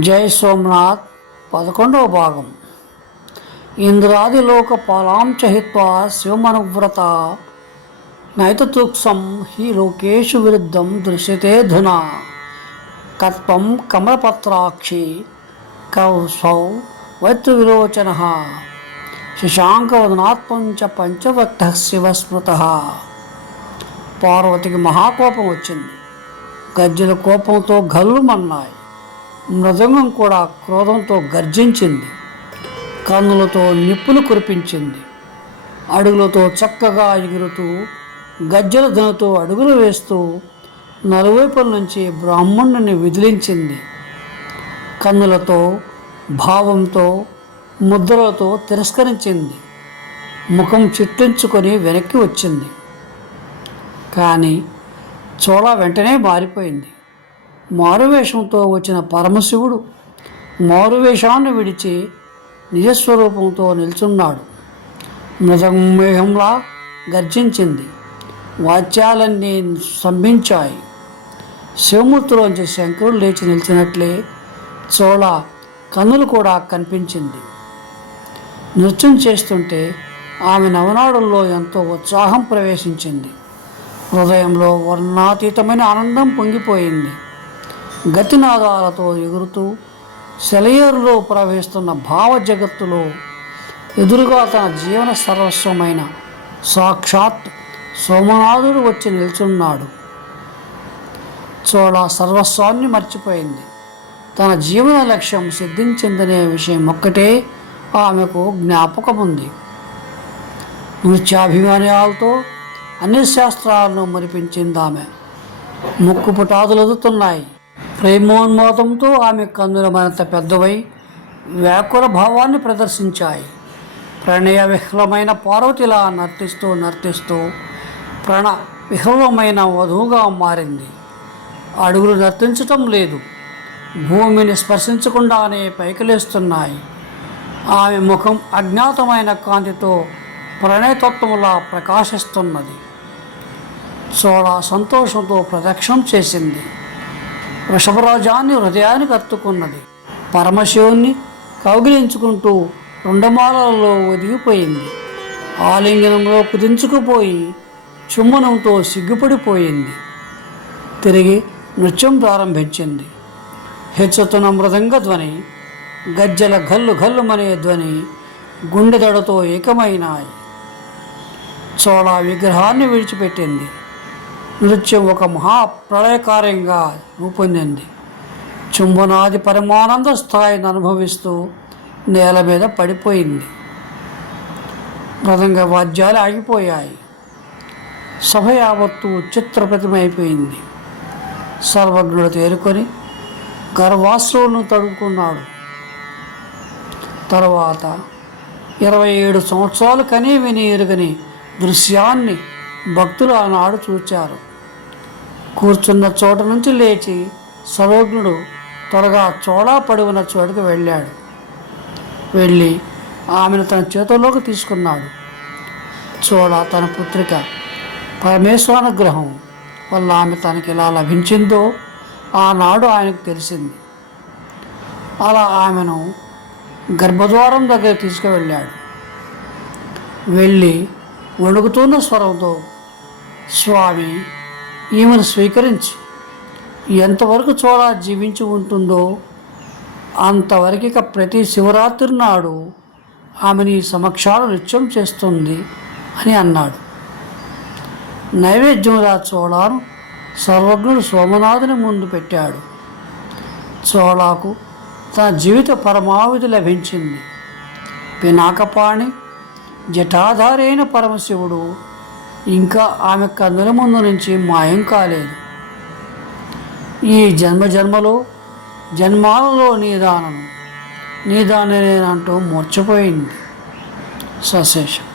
జై సోమనాథ్ పదకొండవ భాగం. ఇంద్రాదిలోక పాలాంచహిత్వా శివమనువ్రత. నైతతూక్సం హి లోకేషు విరుద్ధం దృశ్యతే ధునా కత్వం కమలపత్రాక్షి కౌసౌ వైతృవిలోచన శశాంకవదనాత్మం చ పంచవక్త శివస్మృత. పార్వతికి మహాకోపం వచ్చింది. గజ్జల కోపంతో గల్లుమన్నాయి మృదంగం కూడా క్రోధంతో గర్జించింది. కన్నులతో నిప్పులు కురిపించింది. అడుగులతో చక్కగా ఎగురుతూ గజ్జల ధనతో అడుగులు వేస్తూ నలువైపుల నుంచి బ్రాహ్మణుని విదిలించింది. కన్నులతో భావంతో ముద్రలతో తిరస్కరించింది. ముఖం చిట్టించుకొని వెనక్కి వచ్చింది. కానీ చోళ వెంటనే మారిపోయింది. మారువేషంతో వచ్చిన పరమశివుడు మారువేషాన్ని విడిచి నిజస్వరూపంతో నిల్చున్నాడు. మృదంగంలా గర్జించింది. వాద్యాలన్నీ స్తంభించాయి. శివమూర్తిలోంచి శంకరుడు లేచి నిలిచినట్లే చోళ కన్నులు కూడా కనిపించింది. నృత్యం చేస్తుంటే ఆమె నవనాడుల్లో ఎంతో ఉత్సాహం ప్రవేశించింది. హృదయంలో వర్ణాతీతమైన ఆనందం పొంగిపోయింది. గతినాదాలతో ఎగురుతూ సెలయేరులో ప్రవహిస్తున్న భావ జగత్తులో ఎదురుగా తన జీవన సర్వస్వమైన సాక్షాత్ సోమనాథుడు వచ్చి నిల్చున్నాడు. చోళ సర్వస్వాన్ని మర్చిపోయింది. తన జీవన లక్ష్యం సిద్ధించిందనే విషయం ఒక్కటే ఆమెకు జ్ఞాపకముంది. నృత్యాభిమానాలతో అన్ని శాస్త్రాలను మరిపించింది ఆమె ముక్కు పుటాదులదుతున్నాయి ప్రేమోన్మోదంతో ఆమె కన్నుల మరింత పెద్దవై వ్యాకుల భావాన్ని ప్రదర్శించాయి. ప్రణయ విహ్లమైన పార్వతిలా నర్తిస్తూ నర్తిస్తూ ప్రణ విహ్లమైన వధువుగా మారింది. అడుగులు నర్తించటం లేదు. భూమిని స్పర్శించకుండానే పైకిలేస్తున్నాయి. ఆమె ముఖం అజ్ఞాతమైన కాంతితో ప్రణయతత్వములా ప్రకాశిస్తున్నది. చోళ సంతోషంతో ప్రదక్షిణం చేసింది. వృషభరాజాన్ని హృదయానికి అత్తుకున్నది పరమశివుణ్ణి కౌగిలించుకుంటూ రుండమాలలో ఒదిగిపోయింది. ఆలింగనంలో కుదించుకుపోయి చుమ్మనంతో సిగ్గుపడిపోయింది. తిరిగి నృత్యం ప్రారంభించింది. హెచ్చుతున్న మృదంగ ధ్వని గజ్జల గల్లు గల్లుమనే ధ్వని గుండెదడతో ఏకమైనాయి. చోళ విగ్రహాన్ని విడిచిపెట్టింది. నృత్యం ఒక మహా ప్రళయకార్యంగా రూపొందింది. చుంబనాది పరమానంద స్థాయిని అనుభవిస్తూ నేల మీద పడిపోయింది. మృదంగ వాద్యాలు ఆగిపోయాయి. సభ యావత్తు చిత్రప్రతిమైపోయింది. సర్వజ్ఞుడు తేరుకొని గర్వాశ్రువులను తడుపుకున్నాడు. తర్వాత ఇరవై ఏడు సంవత్సరాలు కనీ విని ఎరుగని దృశ్యాన్ని భక్తులు ఆనాడు చూచారు. కూర్చున్న చోట నుంచి లేచి సర్వజ్ఞుడు త్వరగా చోళా పడి ఉన్న చోటుకు వెళ్ళాడు. వెళ్ళి ఆమెను తన చేతుల్లోకి తీసుకున్నాడు. చోళ తన పుత్రిక పరమేశ్వరానుగ్రహం వల్ల ఆమె తనకి ఇలా లభించిందో ఆనాడు ఆయనకు తెలిసింది. అలా ఆమెను గర్భద్వారం దగ్గర తీసుకువెళ్ళాడు. వెళ్ళి వణుకుతున్న స్వరంతో స్వామి ఈమెను స్వీకరించి. ఎంతవరకు చోళ జీవించి ఉంటుందో అంతవరకు ఇక ప్రతి శివరాత్రి నాడు ఆమెని సమక్షాలు నృత్యం చేస్తుంది అని అన్నాడు. నైవేద్యంలా చోళాను సర్వజ్ఞుడు సోమనాథుని ముందు పెట్టాడు. చోళాకు తన జీవిత పరమావధి లభించింది. పినాకపాణి జటాధారైన పరమశివుడు ఇంకా ఆమె కన్నుల ముందు నుంచి మాయం కాలేదు. ఈ జన్మ జన్మలో జన్మాలలో నీదానను నీదాననేనంటూ మూర్చపోయింది సశేషం.